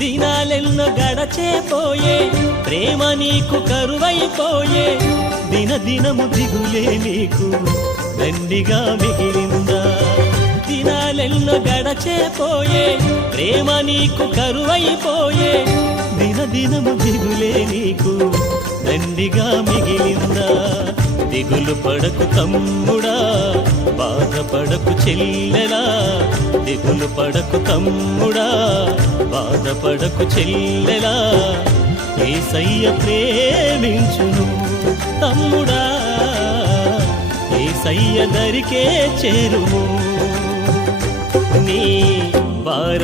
దినాలెన్నో గడచేపోయే ప్రేమ నీకు కరువైపోయే దినదినము దిగులే నీకు దండిగా మిగిలిందా దినాలెన్నో గడచేపోయే ప్రేమ నీకు కరువైపోయే దినదినము దిగులే నీకు దండిగా మిగిలిందా దిగులు పడకు తమ్ముడా బాధపడకు చెల్లెలా దిగులు పడకు తమ్ముడా బాధపడకు చెల్లెలా యేసయ్య ప్రేమించును తమ్ముడా యేసయ్య దరికే చేరుము నీ భార